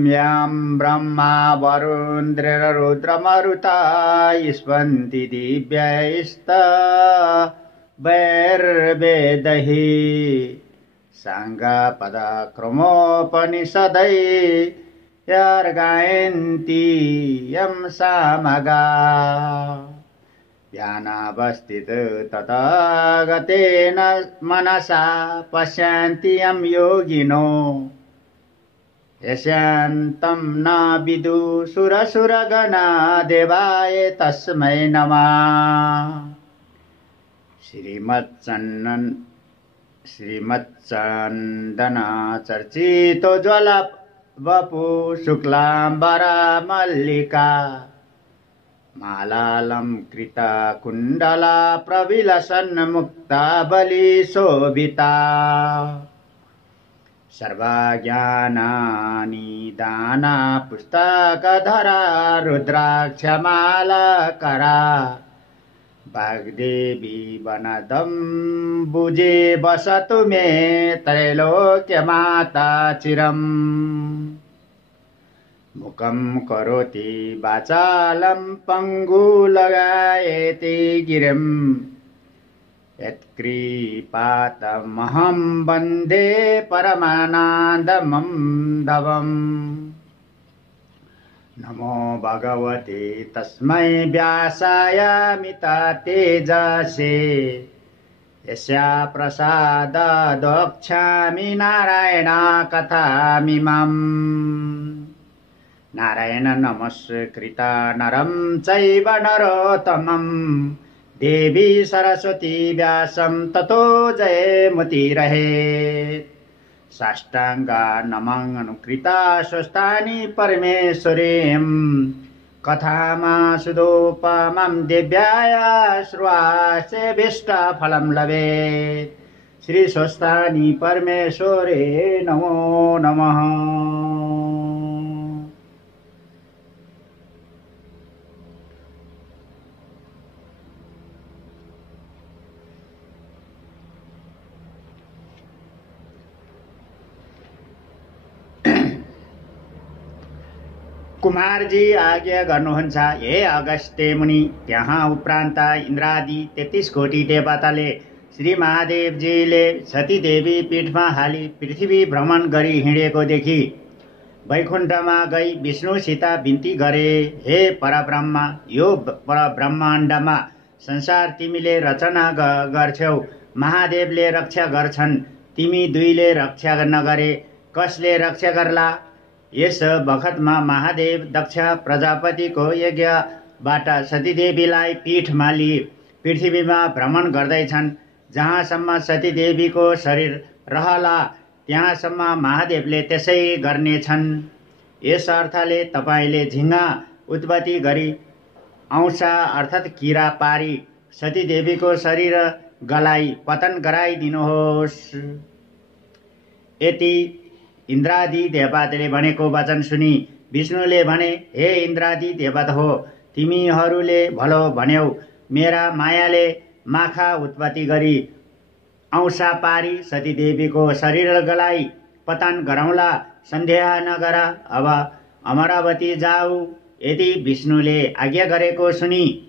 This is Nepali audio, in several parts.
भूम्यां ब्रह्मा वरुन्द्ररुद्रमरुता स्पन्ति दिव्यैस्तवैर्वेदैः साङ्गापदक्रमोपनिषदै यर्गायन्ति यं सामगा ध्यानावस्थित तथागतेन मनसा पश्यन्ति यं योगिनो यस्यान्तं न विदुषुरसुरगणा देवाय तस्मै नमः। श्रीमच्चन्दन चर्चितो ज्वला वपु शुक्लाम्बरा मल्लिका मालालंकृता कुण्डला प्रविलसन्मुक्ता बलिशोभिता सर्वज्ञानानि दाना पुस्तकधरा रुद्राक्षमालाकरा वाग्देवी वनदम्बुजे वसतु मे त्रैलोक्यमाता चिरम् मुखं करोति वाचालं पङ्गुलगायति गिरिं यत्कृपातमहं वन्दे परमानन्दमन्दवम्। नमो भगवते तस्मै व्यासाय मिततेजसे यस्या प्रसादाद्वक्ष्यामि नारायण कथामिमाम्। नारायण नमस्कृता नरं चैव नरोत्तमं देवी सरस्वती व्यासं ततो जयमुदीरयेत्। साष्टांगा नमङ्कृता स्वस्थानि परमेश्वरीं कथामासुदोपमं दिव्याय श्रुवासेभीष्टफलं लभेत्। श्री स्वस्थानि परमेश्वरे नमो नमः। कुमारजी आज्ञा गर्नुहुन्छ, हे अगस्त्य मुनि। त्यहाँ उपरान्त इन्द्रादि 33 कोटी देवताले श्री महादेवजीले सतीदेवी पीठमा हाली पृथ्वी भ्रमण गरी हिँडेको देखि वैकुण्ठमा गई विष्णुसित बिन्ती गरे, हे परब्रह्म, यो परब्रह्माण्डमा संसार तिमीले रचना गर्छौ, महादेवले रक्षा गर्छन्, तिमी दुईले रक्षा नगरे कसले रक्षा गर्ला। यस बखतमा महादेव दक्ष प्रजापतिको यज्ञबाट सतीदेवीलाई पीठमा लिई पृथ्वीमा भ्रमण गर्दैछन्। जहाँसम्म सतीदेवीको शरीर रहला त्यहाँसम्म महादेवले त्यसै गर्नेछन्। यस अर्थले तपाईले झिङ्गा उत्पत्ति गरी औँसा अर्थात् किरा पारी सतीदेवीको शरीर गलाई पतन गराइदिनुहोस्। यति इन्द्रादि देवताले भनेको वचन सुनि विष्णुले भने, हे इन्द्रादि देवता हो, तिमीहरूले भलो भन्यौ। मेरा मायाले माखा उत्पत्ति गरी औँसा पारी सतीदेवीको शरीर गलाई पतन गराउँला। सन्देह नगर, अब अमरावती जाऊ। यदि विष्णुले आज्ञा गरेको सुनि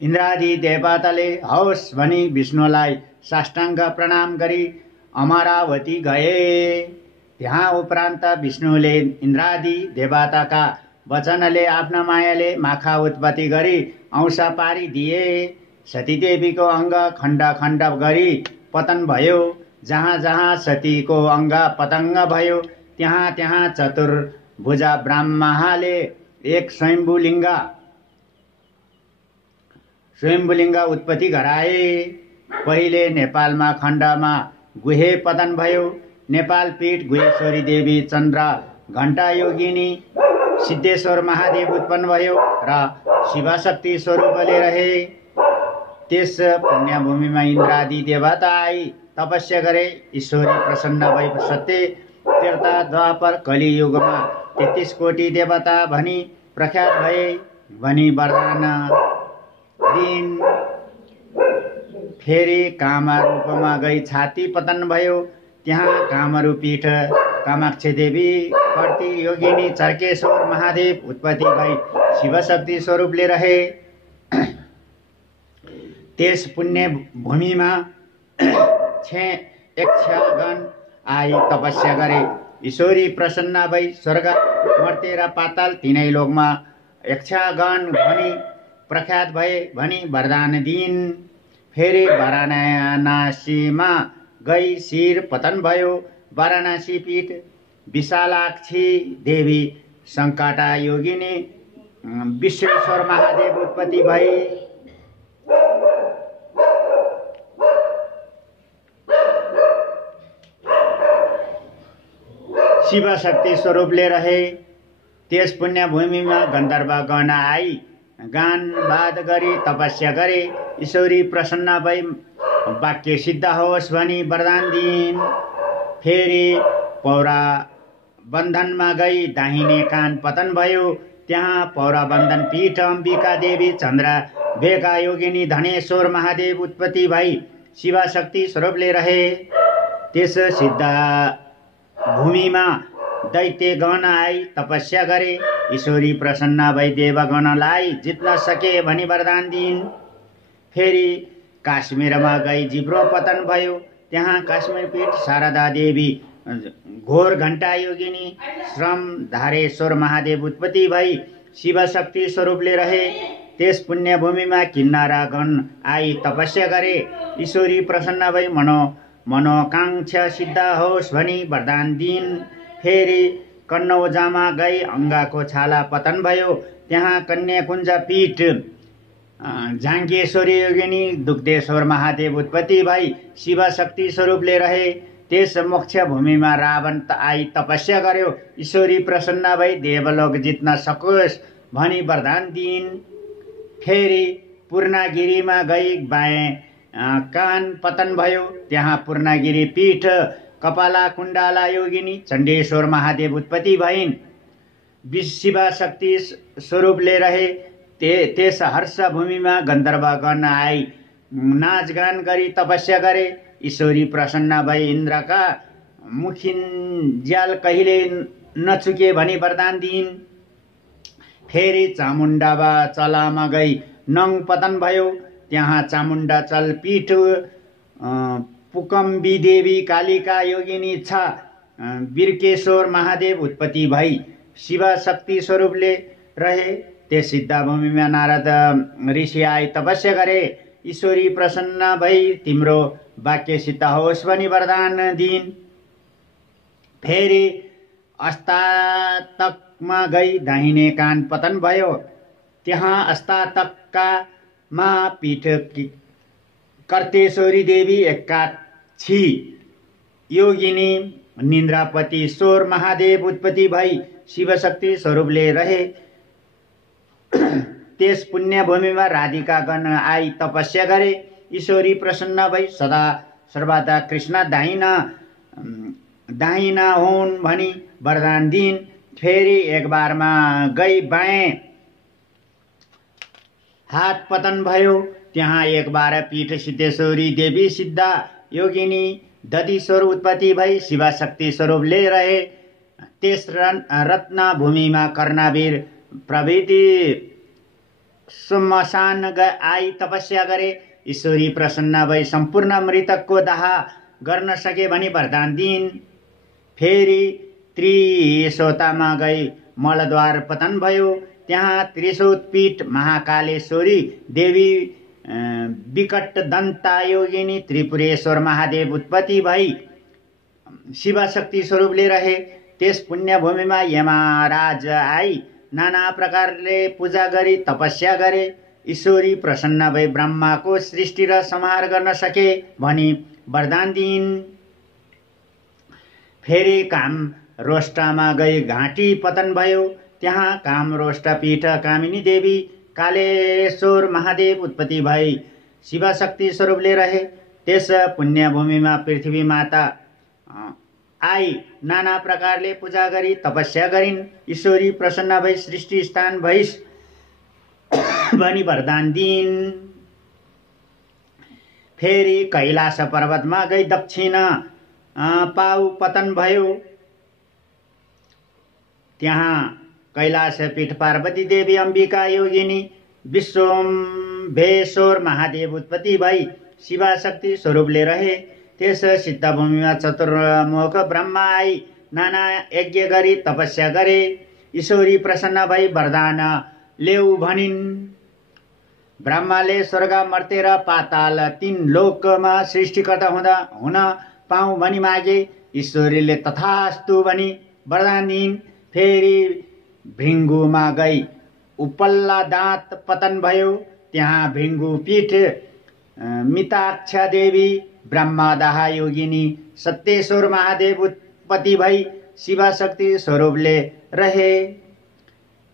इन्द्रादि देवताले हौस् भनी विष्णुलाई साष्टाङ्ग प्रणाम गरी अमरावती गए। त्यहाँ उपरान्त विष्णुले इन्द्रादि देवताका वचनले आफ्ना मायाले माखा उत्पत्ति गरी औँसा पारी दिए। सतीदेवीको अङ्ग खण्ड खण्ड गरी पतन भयो। जहाँ जहाँ सतीको अङ्ग पतङ्ग भयो त्यहाँ त्यहाँ चतुर्भुजा ब्रह्माले एक स्वयम्भुलिङ्ग उत्पत्ति गराए। पहिले नेपालमा खण्डमा गुहे पतन भयो। नेपाल पीठ गुहेश्वरी देवी चन्द्र घण्टा योगिनी सिद्धेश्वर महादेव उत्पन्न भयो र शिवशक्ति स्वरूपले रहे। त्यस पुण्यभूमिमा इन्द्रादि देवता आई तपस्या गरे। ईश्वरी प्रसन्न भई सत्य तीर्थ द्वापर कलियुगमा 33 कोटी देवता भनी प्रख्यात भए। भनी वरदान दिन फेरि कामरूपमा गई छाती पतन भयो। त्यहाँ कामरू पीठ कामाक्षी देवी कर्ती योगिनी चर्केश्वर महादेव उत्पत्ति भई शिवशक्ति स्वरूपले रहे। त्यस पुण्य भूमिमा यक्षगण आई तपस्या गरे। ईश्वरी प्रसन्न भई स्वर्ग मर्त्य र पाताल तीनै लोकमा यक्षगण भनी प्रख्यात भए भनी वरदान दिइन्। फेरि वाराणसीमा गई शिर पतन भयो। वाराणसी पीठ विशालाक्षी देवी संकटा योगिनी विश्वेश्वर महादेव उत्पत्ति भई। शिव शक्ति स्वरूपले रहे। त्यस पुण्य भूमिमा गन्धर्व गण आई गान वाद गरी तपस्या गरे। ईश्वरी प्रसन्न भई वाक्य सिद्ध होस् भनी वरदान दिइन्। फेरि पौरा बन्धनमा गई दाहिने कान पतन भयो। त्यहाँ पौरा बन्धन पीठ अम्बिका देवी चन्द्र भेगा योगिनी धनेश्वर महादेव उत्पत्ति भई शिव शक्ति स्वरूपले रहे। त्यस सिद्ध भूमिमा दैत्य गण आई तपस्या गरे। ईश्वरी प्रसन्न भई देवगणलाई जित्न सके भनी वरदान दिइन्। फेरि काश्मीरमा गई जिब्रो पतन भयो। त्यहाँ काश्मीर पीठ शारदा देवी घोर घण्टा योगिनी श्रम धारेश्वर महादेव उत्पत्ति भई शिव शक्ति स्वरूपले रहे। त्यस पुण्य भूमिमा किन्नरा गण आई तपस्या गरे। ईश्वरी प्रसन्न भई मनोकांक्षा सिद्ध होस् भनी वरदान दिइन्। फेरि कन्नौजामा गई अङ्गाको छाला पतन भयो। त्यहाँ कन्याकुञ्ज पीठ झाङ्गेश्वरी योगिनी दुग्धेश्वर महादेव उत्पत्ति भई शिव शक्ति स्वरूपले रहे। त्यस मोक्ष भूमिमा रावण आई तपस्या गर्यो। ईश्वरी प्रसन्न भई देवलोक जित्न सकोस् भनी वरदान दिइन्। फेरि पूर्णगिरीमा गई बाएँ कान पतन भयो। त्यहाँ पूर्णगिरी पीठ कपाला कुण्डाला योगिनी चण्डेश्वर महादेव उत्पत्ति भइन् शिव शक्ति स्वरूपले रहे। त्यस हर्ष भूमिमा गन्धर्व गण आई नाचगान गरी तपस्या गरे। ईश्वरी प्रसन्न भई इन्द्रका मुखिन्ज्याल कहिले नचुके भनी वरदान दिइन्। फेरि चामुण्डा चलामा गई नङ पतन भयो। त्यहाँ चामुण्डा चल पीठ पुकम्बी देवी कालिका योगिनी छ बिर्केश्वर महादेव उत्पत्ति भई शिव शक्ति स्वरूपले रहे। त्यस सिद्ध भूमिमा नारद ऋषि आई तपस्या गरे। ईश्वरी प्रसन्न भई तिम्रो वाक्य सिद्ध होस् भनी वरदान दिइन्। फेरि अस्तातकमा गई दाहिने कान पतन भयो। त्यहाँ अस्तातकमा पीठ कर्तेश्वरी देवी एकाक्षी योगिनी निन्द्रापति स्वर महादेव उत्पत्ति भई शिव शक्ति स्वरूपले रहे। त्यस पुण्य भूमिमा राधिका गण आई तपस्या गरे। ईश्वरी प्रसन्न भई सदा सर्वदा कृष्ण दाहिना हुन् भनी वरदान दिइन्। फेरि एक बारमा गई बाएँ हात पतन भयो। त्यहाँ एक बार पीठ सिद्धेश्वरी देवी सिद्ध योगिनी दधीश्वर उत्पत्ति भई शिव शक्ति स्वरूपले रहे। त्यस रत्न भूमिमा कर्णवीर प्रभृति सुमसान आई तपस्या गरे। ईश्वरी प्रसन्न भई सम्पूर्ण मृतकको दाह गर्न सके भनी वरदान दिइन्। फेरि त्रिशोतामा गई मलद्वार पतन भयो। त्यहाँ त्रिशोतपीठ महाकालेश्वरी देवी विकट दन्ता योगिनी त्रिपुरेश्वर महादेव उत्पत्ति भई शिव शक्ति स्वरूपले रहे। त्यस पुण्य भूमिमा यमराज आई नाना प्रकारले पूजा गरी तपस्या गरे। ईश्वरी प्रसन्न भई ब्रह्माको सृष्टि र संहार गर्न सके भनी वरदान दिइन्। फेरि काम रोष्टामा गई घाँटी पतन भयो। त्यहाँ काम रोष्ट पीठ कामिनी देवी कालेश्वर महादेव उत्पत्ति भई शिव शक्ति स्वरूपले रहे। त्यस पुण्य भूमिमा पृथ्वी माता आई नाना प्रकारले पूजा गरी तपस्या गरिन्। ईश्वरी प्रसन्न भई सृष्टि स्थान भइस् भनी वरदान दिइन्। फेरि कैलाश पर्वतमा गई दक्षिण पाउ पतन भयो। त्यहाँ कैलाशपीठ पार्वती देवी अम्बिका योगिनी विश्वम्भेश्वर महादेव उत्पत्ति भई शिवशक्ति स्वरूपले रहे। त्यस सिद्धभूमिमा चतुर्मुख ब्रह्मा आई नाना यज्ञ गरी तपस्या गरे। ईश्वरी प्रसन्न भई वरदान लेऊ भनिन्। ब्रह्माले स्वर्ग मर्त्य र पाताल 3 लोकमा सृष्टिकर्ता हुन पाऊँ भनी मागे। ईश्वरीले तथास्तु भनी वरदान दिइन्। फेरि भृङ्गुमा गई उपल्ला दाँत पतन भयो। त्यहाँ भृङ्गु पीठ मिताक्षा देवी ब्रह्मादाह योगिनी सत्येश्वर महादेव उत्पत्ति भई शिवशक्ति स्वरूपले रहे।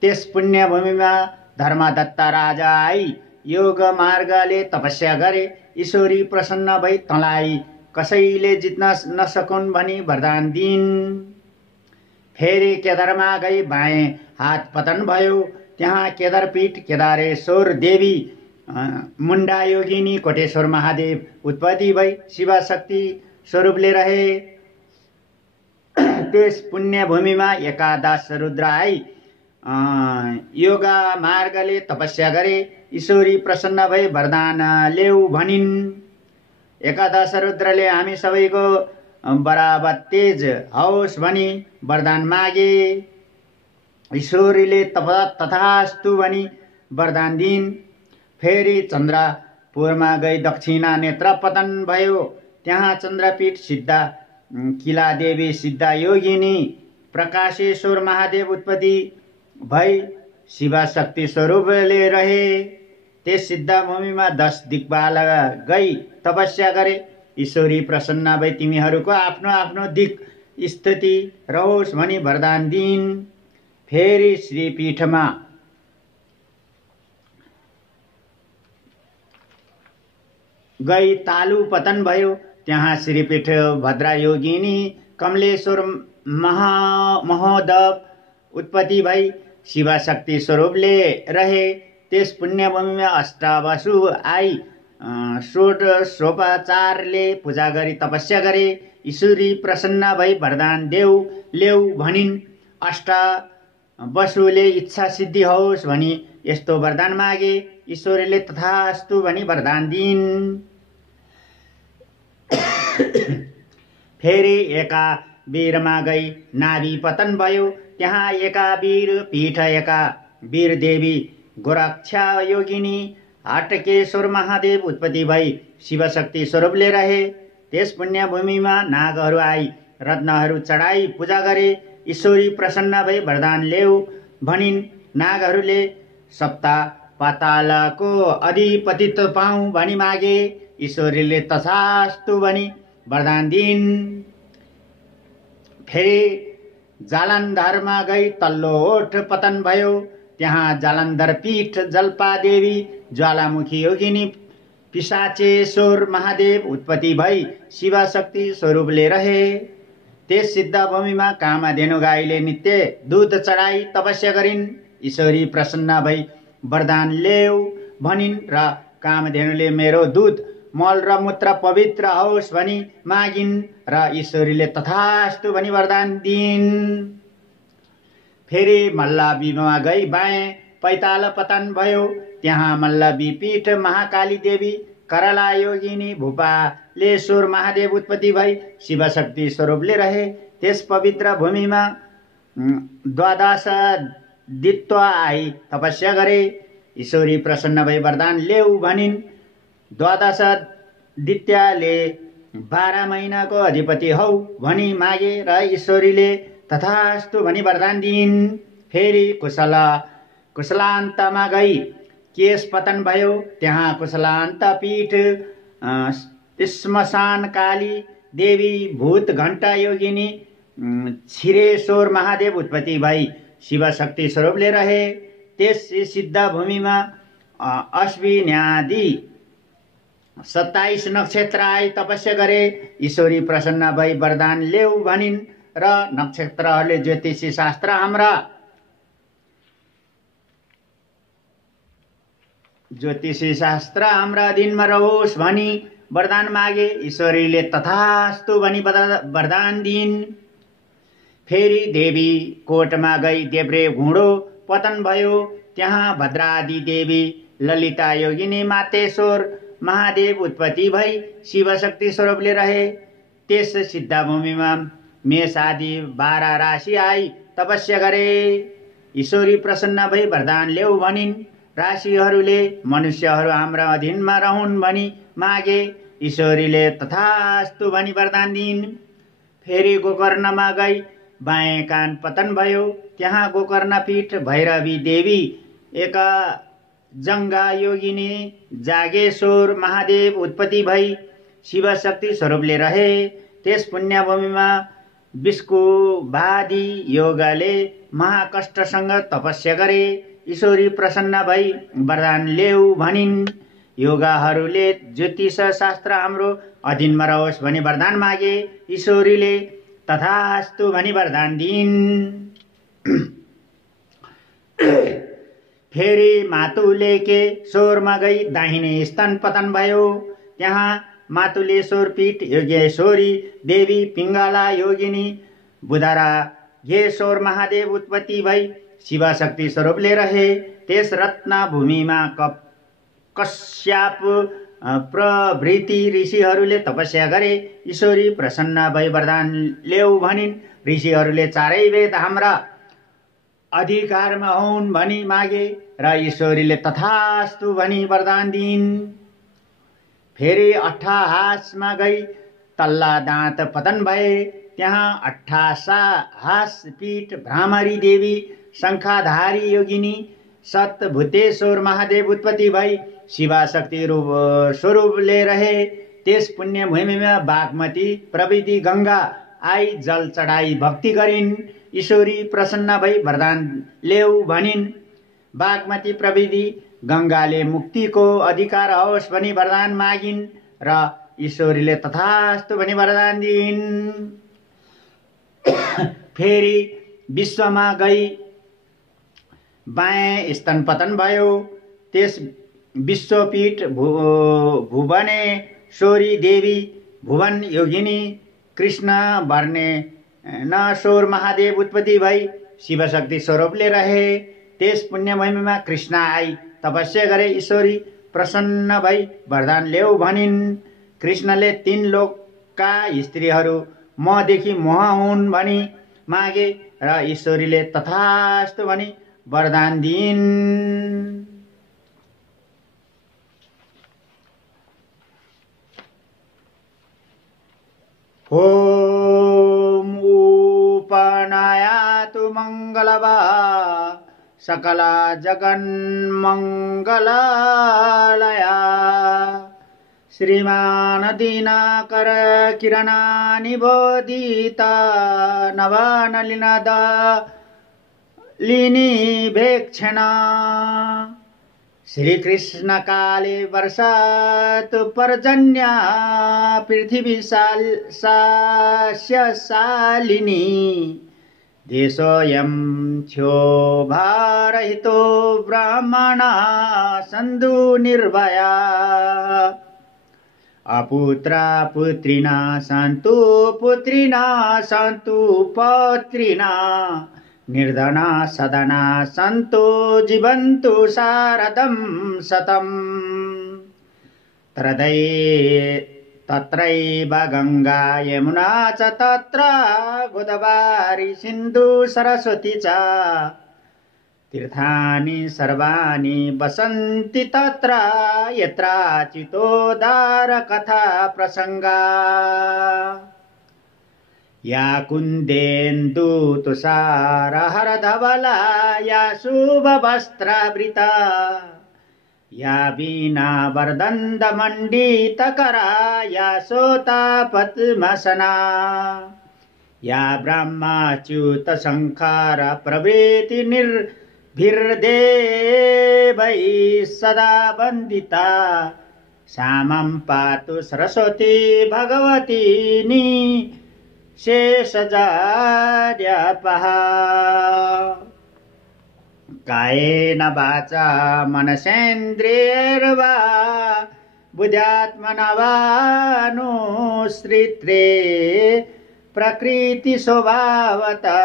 त्यस पुण्यभूमिमा धर्मदत्ता राजा आई योग मार्गले तपस्या गरे। ईश्वरी प्रसन्न भई तँलाई कसैले जित्न नसकुन् भनी वरदान दिइन्। फेरि केदारमा गई बाएँ हात पतन भयो। त्यहाँ केदारपीठ केदारेश्वर देवी मुण्डा योगिनी कोटेश्वर महादेव उत्पत्ति भई शिवशक्ति स्वरूपले रहे। त्यस पुण्यभूमिमा एकादश रुद्र आई योगा मार्गले तपस्या गरे। ईश्वरी प्रसन्न भई वरदान लेऊ भनिन्। एकादश रुद्रले हामी सबैको बराबर तेज होस् भनी वरदान मागे। ईश्वरीले तथास्तु भनी वरदान दिइन्। फेरि चन्द्रपुरमा गई दक्षिणा नेत्र पतन भयो। त्यहाँ चन्द्रपीठ सिद्धा किला देवी सिद्धा योगिनी प्रकाशेश्वर महादेव उत्पत्ति भई शिवशक्ति स्वरूपले रहे। त्यस सिद्धभूमिमा 10 दिक्पाल गई तपस्या गरे। ईश्वरी प्रसन्न भई तिमीहरूको आफ्नो आफ्नो दिक स्थिति रहोस् भनी वरदान दिइन्। फेरि श्रीपीठमा गई तालु पतन भयो। त्यहाँ श्रीपीठ भद्रा योगिनी कमलेश्वर महोदव उत्पत्ति भई शिवशक्ति स्वरूपले रहे। त्यस पुण्यभूमिमा अष्टावसु आई षोडशोपचारले पूजा गरी तपस्या गरे। ईश्वरी प्रसन्न भई वरदान लेऊ भनिन्। अष्टावसुले इच्छा सिद्धि होस् भनी यस्तो वरदान मागे। ईश्वरीले तथास्तु भनी वरदान दिइन्। फेरि एका वीरमा गई नाभि पतन भयो। त्यहाँ एका वीर पीठ एका वीर देवी गोरक्षा योगिनी हाटकेश्वर महादेव उत्पत्ति भई शिवशक्ति स्वरूपले रहे। त्यस पुण्यभूमिमा नागहरू आई रत्नहरू चढाई पूजा गरे। ईश्वरी प्रसन्न भई वरदान लेऊ भनिन्। नागहरूले सप्ता पातालको अधिपतित्व पाऊँ भनी मागे। ईश्वरीले तथास्तु भनी वरदान दिइन्। फेरि जालन्धरमा गई तल्लो ओठ पतन भयो। त्यहाँ जालन्धर पीठ जल्पा देवी ज्वालामुखी योगिनी पिशाचेश्वर महादेव उत्पत्ति भई शिवशक्ति स्वरूपले रहे। त्यस सिद्धभूमिमा कामधेनु गाईले नित्य दूध चढाई तपस्या गरिन्। ईश्वरी प्रसन्न भई वरदान लेऊ भनिन् र कामधेनुले मेरो दूध मल र मूत्र पवित्र होस् भनी मागिन् र ईश्वरीले तथास्तु भनी वरदान दिइन्। फेरि मल्लवीमा गई बाएँ पैताल पतन भयो। त्यहाँ मल्लवी पीठ महाकाली देवी करला योगिनी भूपालेश्वर महादेव उत्पत्ति भई शिवशक्ति स्वरूपले रहे। त्यस पवित्र भूमिमा द्वादश दित्व आई तपस्या गरे। ईश्वरी प्रसन्न भई वरदान लेऊ भनिन्। द्वादश दित्यले 12 महिनाको अधिपति हौ भनी मागे र ईश्वरीले तथास्तु भनी वरदान दिइन्। फेरि कुशलान्तमा गई केश पतन भयो। त्यहाँ कुशलान्त पीठ श्मशान काली देवी भूत घण्टा योगिनी क्षीरेश्वर महादेव उत्पत्ति भई शिवशक्ति स्वरूपले रहे। त्यस सिद्ध भूमिमा अश्विन्यादि 27 नक्षत्र आई तपस्या गरे। ईश्वरी प्रसन्न भई वरदान लेऊ भनिन् र नक्षत्रहरूले ज्योतिषी शास्त्र हाम्रा दिनमा रहोस् भनी वरदान मागे। ईश्वरीले तथास्तु भनी वरदान दिइन्। फेरि देवी कोटमा गई देब्रे घुँडो पतन भयो। त्यहाँ भद्रादी देवी ललिता योगिनी मातेश्वर महादेव उत्पत्ति भई शिवशक्ति स्वरूपले रहे। त्यस सिद्धभूमिमा मेष आदि 12 राशि आई तपस्या गरे। ईश्वरी प्रसन्न भई वरदान ल्याऊ भनिन्। राशिहरूले मनुष्यहरू हाम्रा अधीनमा रहन् भनी मागे। ईश्वरीले तथास्तु भनी वरदान दिइन्। फेरि गोकर्णमा गई बाएँ कान पतन भयो। त्यहाँ गोकर्ण पीठ भैरवी देवी एक जङ्गा योगिनी जागेश्वर महादेव उत्पत्ति भई शिवशक्ति स्वरूपले रहे। त्यस पुण्यभूमिमा विष्णुवादी योगले महाकष्टसँग तपस्या गरे। ईश्वरी प्रसन्न भई वरदान ल्याऊ भनिन्। योगाहरूले ज्योतिष शास्त्र हाम्रो अधीनमा रहोस् भनी वरदान मागे। ईश्वरीले तथास्तु भनी वरदान दिइन्। फेरि मातुलेके स्वरमा गई दाहिने स्तन पतन भयो। त्यहाँ मातुलेश्वर पीठ योगेश्वरी देवी पिङ्गला योगिनी बुधरा घेश्वर महादेव उत्पत्ति भई शिवशक्ति स्वरूपले रहे। त्यस रत्न भूमिमा कश्यप प्रभृति ऋषिहरूले तपस्या गरे। ईश्वरी प्रसन्न भई वरदान ल्याऊ भनिन्। ऋषिहरूले चारै वेद हाम्रा अधिकारमा हुन् भनी मागे र ईश्वरीले तथास्तु भनी वरदान दिइन्। फेरि अट्ठाहासमा गई तल्ला दाँत पतन भए। त्यहाँ 28 पीठ भ्रामरी देवी शङ्खाधारी योगिनी सतभूतेश्वर महादेव उत्पत्ति भई शिवशक्ति स्वरूपले रहे। त्यस पुण्य भूमिमा बागमती प्रविधि गङ्गा आई जल चढाई भक्ति गरिन्। ईश्वरी प्रसन्न भई वरदान ल्याऊ भनिन्। बागमती प्रविधि गङ्गाले मुक्तिको अधिकार होस् भनी वरदान मागिन् र ईश्वरीले तथास्तु भनी वरदान दिइन्। फेरि विश्वमा गई बाएँ स्तन पतन भयो। त्यस विश्वपीठ भुवनेश्वरी देवी भुवन योगिनी कृष्ण वर्णे नश्वर महादेव उत्पत्ति भई शिवशक्ति स्वरूपले रहे। त्यस पुण्यभूमिमा कृष्ण आई तपस्या गरे। ईश्वरी प्रसन्न भई वरदान ल्याऊ भनिन्। कृष्णले 3 लोकका स्त्रीहरू मदेखि मोह हुन् भनी मागे र ईश्वरीले तथास्तु भनी वरदान दिइन्। ओम उपनायातु मंगलवा सकला जगन्मंगलालया श्रीमान दीनाकर किरणा निबोधिता नवानलिनदा लिनी भेक्षणा श्री कृष्ण काले वर्षातु पर्जन्या पृथ्वी शालिनी देशोऽयं क्षोभारहितो ब्राह्मणा सन्धु निर्भया अपुत्रा पुत्रिणा सन्तु पुत्रिणा सन्तु पौत्रिणा निर्धना सदना सन्तु जीवन्तु शारदं शतम् तत्रैव गंगा यमुना च तत्र गोदावरी सिन्धु सरस्वती च तीर्थानि सर्वाणि वसन्ति तत्र यत्राचितोदार कथा प्रसंगा या कुन्देन्दु तुषारहर धवला या शुभवस्त्रावृता या वीणा वरदण्डमण्डितकरा या शोता पद्मसना या ब्रह्माच्युत शङ्खार प्रभृति निर्भिर्देवैः सदा वन्दिता सामं पातु सरस्वती भगवती शेषजाड्यापः कायेन वाचा मनसेन्द्रियैर्वा बुद्ध्यात्मना वा नुसृत्रे प्रकृति स्वभावता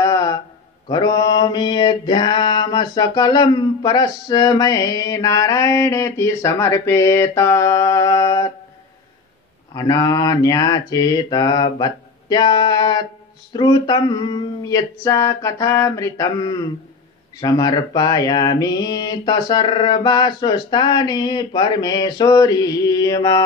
करोमि यद्ध्याम सकलं परस्मै नारायणेति समर्पेत अनन्याचेत भक्त्यात् श्रुतं यच्चा कथामृतं समर्पयामि तसर्वास्वस्थानि परमेश्वरी मा।